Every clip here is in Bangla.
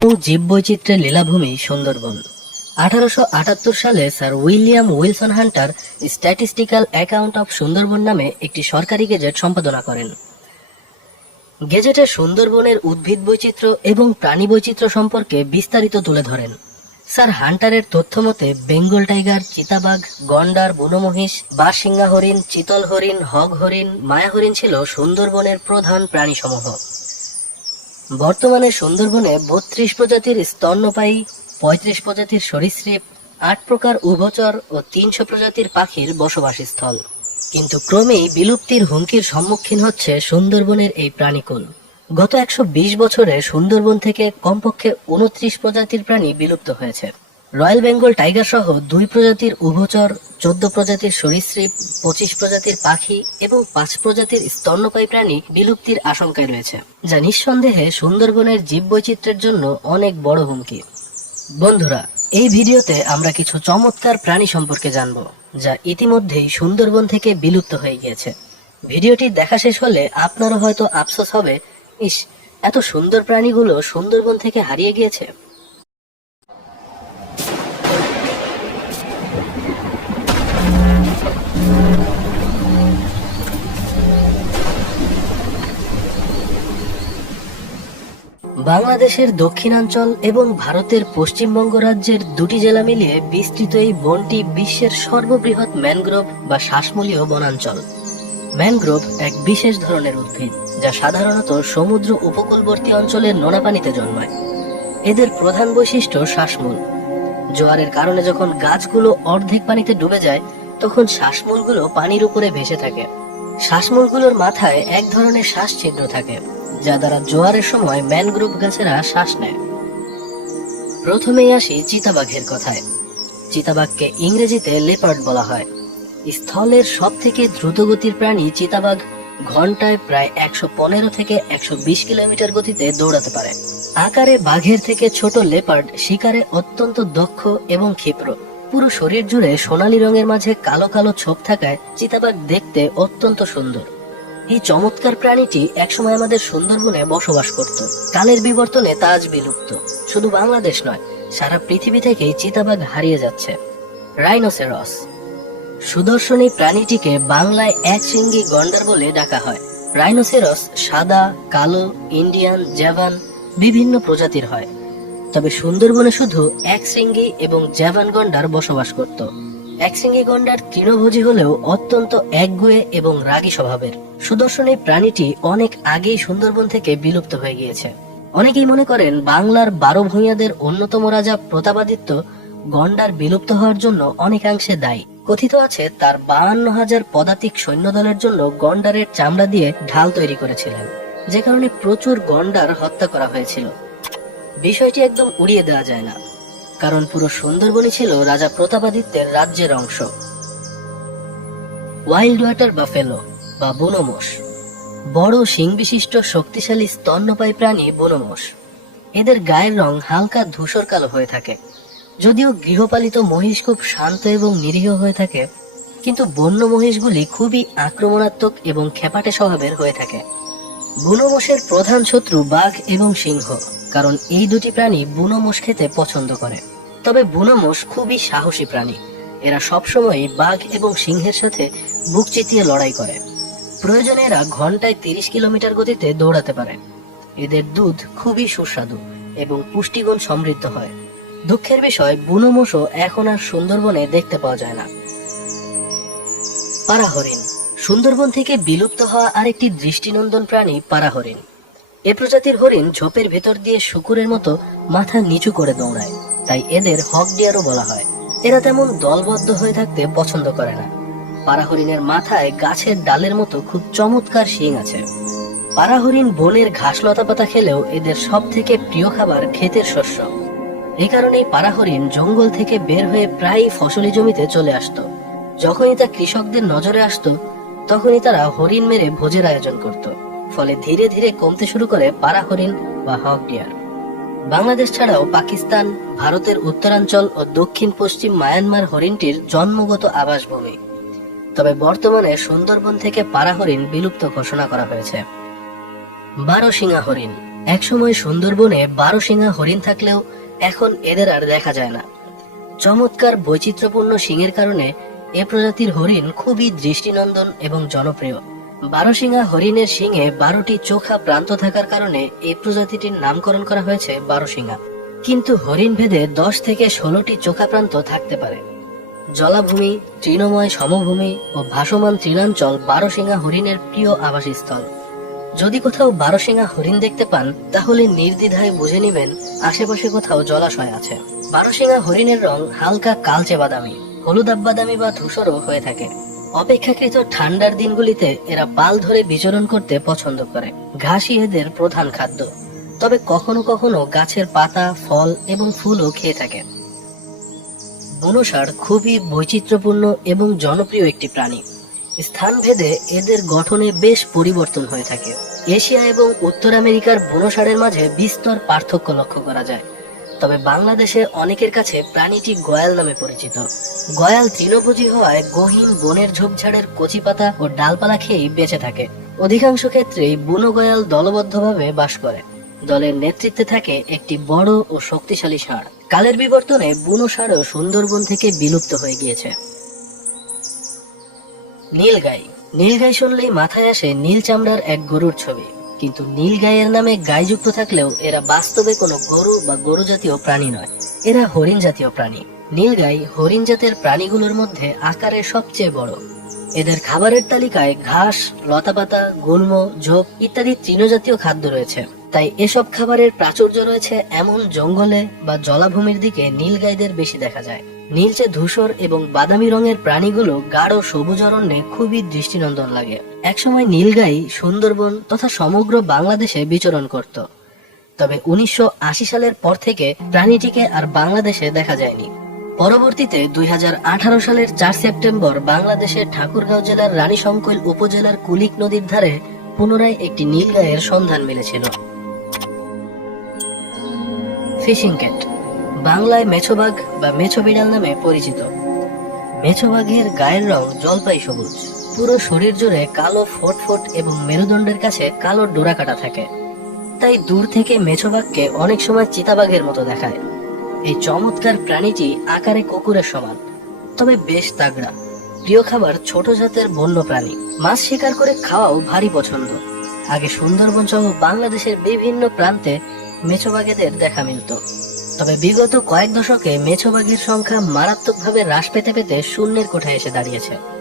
ও জীববৈচিত্র্যের লীলাভূমি সুন্দরবন। আঠারোশো আটাত্তর সালে sir William Wilson Hunter statistical account of Sundarban নামে একটি সরকারি গেজেট সম্পাদনা করেন। গেজেটে সুন্দরবনের উদ্ভিদ বৈচিত্র্য এবং প্রাণী বৈচিত্র্য সম্পর্কে বিস্তারিত তুলে ধরেন। স্যার হান্টারের তথ্য মতে, বেঙ্গল টাইগার, চিতাবাঘ, গন্ডার, বনমহিষ বারসিংহা হরিণ, চিতল হরিণ, হগ হরিণ, মায়া হরিণ ছিল সুন্দরবনের প্রধান প্রাণীসমূহ। বর্তমানে সুন্দরবনে বত্রিশ প্রজাতির স্তন্যপায়ী, পঁয়ত্রিশ প্রজাতির সরীসৃপ, আট প্রকার উভচর ও তিনশো প্রজাতির পাখির বসবাসস্থল। কিন্তু ক্রমেই বিলুপ্তির হুমকির সম্মুখীন হচ্ছে সুন্দরবনের এই প্রাণীকুল। গত একশো বিশ বছরে সুন্দরবন থেকে কমপক্ষে উনত্রিশ প্রজাতির প্রাণী বিলুপ্ত হয়েছে। রয়্যাল বেঙ্গল টাইগার সহ দুই প্রজাতির উভচর, চোদ্দ প্রজাতির সরীসৃপ, পঁচিশ প্রজাতির পাখি এবং পাঁচ প্রজাতির স্তন্যপায়ী প্রাণী বিলুপ্তির আশঙ্কায় রয়েছে। যা নিঃসন্দেহে সুন্দরবনের জীববৈচিত্র্যের জন্য অনেক বড় হুমকি। বন্ধুরা, এই ভিডিওতে আমরা কিছু চমৎকার প্রাণী সম্পর্কে জানব, যা ইতিমধ্যেই সুন্দরবন থেকে বিলুপ্ত হয়ে গিয়েছে। ভিডিওটি দেখা শেষ হলে আপনারও হয়তো আফসোস হবে, ইস, এত সুন্দর প্রাণীগুলো সুন্দরবন থেকে হারিয়ে গিয়েছে। বাংলাদেশের দক্ষিণাঞ্চল এবং ভারতের পশ্চিমবঙ্গ রাজ্যের দুটি জেলা মিলিয়ে বিস্তৃত এই বনটি বিশ্বের সর্ববৃহৎ ম্যানগ্রোভ বা শ্বাসমূলীয় বনাঞ্চল। ম্যানগ্রোভ এক বিশেষ ধরনের উদ্ভিদ, যা সাধারণত সমুদ্র উপকূলবর্তী অঞ্চলের নোনা পানিতে জন্মায়। এদের প্রধান বৈশিষ্ট্য শ্বাসমূল। জোয়ারের কারণে যখন গাছগুলো অর্ধেক পানিতে ডুবে যায়, তখন শ্বাসমূলগুলো পানির উপরে ভেসে থাকে। শ্বাসমূলগুলোর মাথায় এক ধরনের শ্বাস ছিদ্র থাকে। যা দ্বারা জোয়ারের সময় ম্যানগ্রোভ গাছেরা শ্বাস নেয়। প্রথমেই আসি চিতাবাঘের কথায়। চিতাবাঘকে ইংরেজিতে লেপার্ড বলা হয়। স্থলের সব থেকে দ্রুতগতির প্রাণী চিতাবাঘ ঘন্টায় প্রায় একশো পনেরো থেকে একশো বিশ কিলোমিটার গতিতে দৌড়াতে পারে। আকারে বাঘের থেকে ছোট লেপার্ড শিকারে অত্যন্ত দক্ষ এবং ক্ষিপ্র। পুরো শরীর জুড়ে সোনালী রঙের মাঝে কালো কালো ছোপ থাকায় চিতাবাঘ দেখতে অত্যন্ত সুন্দর। এই চমৎকার প্রাণীটি একসময় আমাদের সুন্দরবনে বসবাস করত। কালের বিবর্তনে তা আজ বিলুপ্ত। শুধু বাংলাদেশ নয়, সারা পৃথিবী থেকেই চিতাবাঘ হারিয়ে যাচ্ছে। রাইনোসেরস। সুদর্শন এই প্রাণীটিকে বাংলায় এক শৃঙ্গী গন্ডার বলে ডাকা হয়। রাইনোসেরস সাদা, কালো, ইন্ডিয়ান, জ্যাভান বিভিন্ন প্রজাতির হয়। তবে সুন্দরবনে শুধু এক শৃঙ্গী এবং জ্যাভান গন্ডার বসবাস করত। একশৃঙ্গী গন্ডার তৃণভোজী হলেও অত্যন্ত একগুয়ে এবং রাগী স্বভাবের। সুদর্শন এই প্রাণীটি অনেক আগেই সুন্দরবন থেকে বিলুপ্ত হয়ে গিয়েছে। অনেকেই মনে করেন বাংলার বারো ভূঁইয়াদের অন্যতম রাজা প্রতাপাদিত্য গন্ডার বিলুপ্ত হওয়ার জন্য অনেকাংশে দায়ী। কথিত আছে, তার বাহান্ন হাজার পদাতিক সৈন্যদলের জন্য গন্ডারের চামড়া দিয়ে ঢাল তৈরি করেছিলেন, যে কারণে প্রচুর গন্ডার হত্যা করা হয়েছিল। বিষয়টি একদম উড়িয়ে দেওয়া যায় না। কারণ পুরো সুন্দরবনই ছিল রাজা প্রতাপাদিত্যের রাজ্যের অংশ। ওয়াইল্ড ওয়াটার বাফেলো বা বনমোষ। বড় শিং বিশিষ্ট শক্তিশালী, স্তন্যপায়ী প্রাণী বনমোষ। এদের গায়ের রং হালকা ধূসর কালো হয়ে থাকে। যদিও গৃহপালিত মহিষ খুব শান্ত এবং নিরীহ হয়ে থাকে, কিন্তু বন্য মহিষগুলি খুবই আক্রমণাত্মক এবং খেপাটে স্বভাবের হয়ে থাকে। বুনোমোষের প্রধান শত্রু বাঘ এবং সিংহ, কারণ এই দুটি প্রাণী বুনোমোষ খেতে পছন্দ করে। তবে বুনোমোষ খুবই সাহসী প্রাণী। এরা সবসময় বাঘ এবং সিংহের সাথে বুক চিতিয়ে লড়াই করে। প্রয়োজনে এরা ঘন্টায় তিরিশ কিলোমিটার গতিতে দৌড়াতে পারে। এদের দুধ খুবই সুস্বাদু এবং পুষ্টিগুণ সমৃদ্ধ হয়। দুঃখের বিষয়, বুনোমোষও এখন আর সুন্দরবনে দেখতে পাওয়া যায় না। পারা হরিণ সুন্দরবন থেকে বিলুপ্ত হওয়া আরেকটি দৃষ্টিনন্দন প্রাণী পারা হরিণ। এ প্রজাতির হরিণ ঝোপের ভেতর দিয়ে শুকুরের মতো মাথা নিচু করে দৌড়ায়, তাই এদের হক ডিয়ারও বলা হয়। এরা তেমন দলবদ্ধ হয়ে থাকতে পছন্দ করে না। পারা হরিণের মাথায় গাছের ডালের মতো খুব চমৎকার শিং আছে। পারা হরিণ বনের ঘাস লতা পাতা খেলেও এদের সব থেকে প্রিয় খাবার ক্ষেতের শস্য। এই কারণেই পারা হরিণ জঙ্গল থেকে বের হয়ে প্রায়ই ফসলি জমিতে চলে আসতো। যখনই তা কৃষকদের নজরে আসতো তখনই তারা হরিণ মেরে ভোজের আয়োজন করত। ফলে ধীরে ধীরে কমতে শুরু করে পারা হরিণ বা হক ডিয়ার। বাংলাদেশ ছাড়াও পাকিস্তান, ভারতের উত্তরাঞ্চল ও দক্ষিণ পশ্চিম মায়ানমার হরিণটির জন্মগত আবাসভূমি। তবে বর্তমানে সুন্দরবন থেকে পারা হরিণ বিলুপ্ত ঘোষণা করা হয়েছে। বারো শিঙা হরিণ। একসময় সুন্দরবনে বারো শিঙা হরিণ থাকলেও এখন এদের আর দেখা যায় না। চমৎকার বৈচিত্র্যপূর্ণ শিঙের কারণে এ প্রজাতির হরিণ খুবই দৃষ্টিনন্দন এবং জনপ্রিয়। বারোশিঙা হরিণের শিঙে বারোটি চোখা প্রান্ত থাকার কারণে এই প্রজাতিটির নামকরণ করা হয়েছে বারোশিঙা। কিন্তু হরিণ ভেদে দশ থেকে ষোলোটি চোখা প্রান্ত থাকতে পারে। জলাভূমি, তৃণময় সমভূমি ও ভাসমান তৃণাঞ্চল বারোশিঙা হরিণের প্রিয় আবাসস্থল। যদি কোথাও বারোশিঙা হরিণ দেখতে পান, তাহলে নির্দ্বিধায় বুঝে নেবেন আশেপাশে কোথাও জলাশয় আছে। বারোশিঙা হরিণের রং হালকা কালচে বাদামি। হলুদাব বাদামি বা ধূসরও হয়ে থাকে। অপেক্ষাকৃত ঠান্ডার দিনগুলিতে এরা পাল ধরে বিচরণ করতে পছন্দ করে। ঘাসই এদের প্রধান খাদ্য। তবে কখনো কখনো গাছের পাতা, ফল এবং ফুলও খেয়ে থাকে। বনসার খুবই বৈচিত্র্যপূর্ণ এবং জনপ্রিয় একটি প্রাণী। স্থানভেদে এদের গঠনে বেশ পরিবর্তন হয়ে থাকে। এশিয়া এবং উত্তর আমেরিকার বনসারের মাঝে বিস্তর পার্থক্য লক্ষ্য করা যায়। তবে বাংলাদেশে অনেকের কাছে প্রাণীটি গয়াল নামে পরিচিত। গয়াল তৃণভোজী হওয়ায় গহীন বনের ঝোপঝাড়ের কচি পাতা ও ডালপালা খেয়েই বেঁচে থাকে। অধিকাংশ ক্ষেত্রেই বুনো গয়াল দলবদ্ধভাবে বাস করে। দলের নেতৃত্বে থাকে একটি বড় ও শক্তিশালী ষাঁড়। কালের বিবর্তনে বুনো ষাঁড়ও সুন্দরবন থেকে বিলুপ্ত হয়ে গিয়েছে। নীলগাই। নীলগাই শুনলেই মাথায় আসে নীল চামড়ার এক গরুর ছবি। কিন্তু নীলগাইয়ের নামে গাই যুক্ত থাকলেও এরা বাস্তবে কোনো গরু বা গরু জাতীয় প্রাণী নয়। এরা হরিণ জাতীয় প্রাণী। নীলগাই হরিণ জাতের প্রাণীগুলোর মধ্যে আকারে সবচেয়ে বড়। এদের খাবারের তালিকায় ঘাস, লতাপাতা, গুল্ম, ঝোপ ইত্যাদি তৃণজাতীয় খাদ্য রয়েছে। তাই এসব খাবারের প্রাচুর্য রয়েছে এমন জঙ্গলে বা জলাভূমির দিকে নীলগাইদের বেশি দেখা যায়। নীলচে ধূসর এবং বাদামি রঙের প্রাণীগুলো গাঢ় সবুজ অরণ্যে খুবই দৃষ্টিনন্দন লাগে। একসময় নীলগাই সুন্দরবন তথা সমগ্র বাংলাদেশে বিচরণ করত। তবে উনিশশো আশি সালের পর থেকে প্রাণীটিকে আর বাংলাদেশে দেখা যায়নি। পরবর্তীতে দুই হাজার আঠারো সালের চার সেপ্টেম্বর বাংলাদেশের ঠাকুরগাঁও জেলার রানীশঙ্কৈল উপজেলার কুলিক নদীর ধারে পুনরায় একটি নীলগাইয়ের সন্ধান মিলেছিল। ফিশিং ক্যাট, বাংলায় মেছোবাঘ বা মেছো বিড়াল নামে পরিচিত। মেছোবাঘের গায়ের রং জলপাই সবুজ। পুরো শরীর জুড়ে কালো ফোট ফোট এবং মেরুদণ্ডের কাছে কালো ডোরা কাটা থাকে। তাই দূর থেকে মেছোবাঘকে অনেক সময় চিতাবাঘের মতো দেখায়। এই চমৎকার প্রাণীটি আকারে কুকুরের সমান, তবে বেশ তাগড়া। প্রিয় খাবার ছোট জাতের বন্য প্রাণী। মাছ শিকার করে খাওয়াও ভারী পছন্দ। আগে সুন্দরবন সহ বাংলাদেশের বিভিন্ন প্রান্তে মেছোবাঘেদের দেখা মিলত। তবে বিগত কয়েক দশকে মেছোবাঘের সংখ্যা মারাত্মকভাবে হ্রাস পেতে পেতে শূন্যের কোঠায় এসে দাঁড়িয়েছে।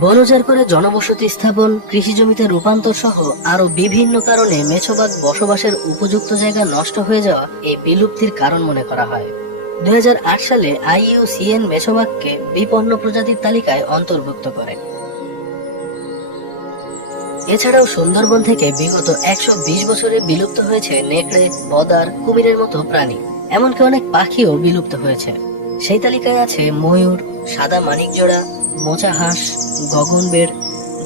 বনজার করে জনবসতি স্থাপন কৃষি জমিতে রূপান্তর সহ আরও বিভিন্ন কারণে মেছোবাঘ বসবাসের উপযুক্ত জায়গা নষ্ট হয়ে যাওয়া এই বিলুপ্তির কারণ মনে করা হয়। দু হাজার আট সালে আইইউসিএন মেছোবাঘকে বিপন্ন প্রজাতির তালিকায় অন্তর্ভুক্ত করে। এছাড়াও সুন্দরবন থেকে বিগত একশো বিশ বছরে বিলুপ্ত হয়েছে নেকড়ে, বদার, কুমিরের মতো প্রাণী। এমনকি অনেক পাখিও বিলুপ্ত হয়েছে। সেই তালিকায় আছে ময়ূর, সাদা মানিকজোড়া মোচা হাঁস গগনবেড়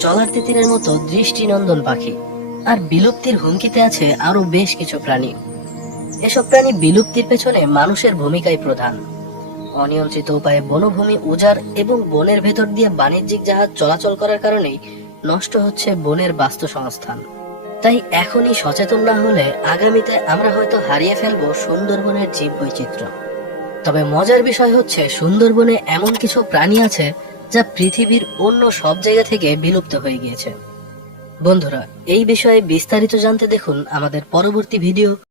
জলার তিতিরের মতো দৃষ্টিনন্দন পাখি। আর বিলুপ্তির হুমকিতে আছে আরও বেশ কিছু প্রাণী। এসব প্রাণী বিলুপ্তির পেছনে মানুষের ভূমিকাই প্রধান। অনিয়ন্ত্রিত উপায়ে বনভূমি উজাড় এবং বনের ভেতর দিয়ে বাণিজ্যিক জাহাজ চলাচল করার কারণেই নষ্ট হচ্ছে বনের বাস্তু সংস্থান তাই এখনই সচেতন না হলে আগামীতে আমরা হয়তো হারিয়ে ফেলব সুন্দরবনের জীব বৈচিত্র্য তবে মজার বিষয় হচ্ছে, সুন্দরবনে এমন কিছু প্রাণী আছে যা পৃথিবীর অন্য সব জায়গা থেকে বিলুপ্ত হয়ে গিয়েছে। বন্ধুরা, এই বিষয়ে বিস্তারিত জানতে দেখুন আমাদের পরবর্তী ভিডিও।